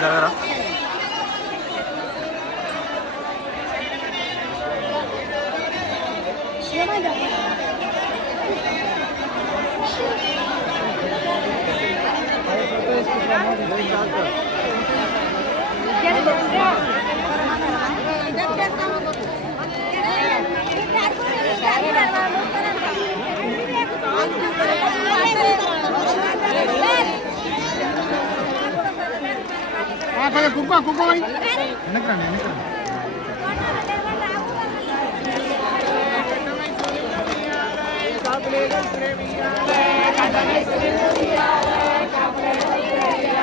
కొంచెం கொஞ்சம் குப்பா குப்பா நினைக்கிறேன் நினைக்கிறேன்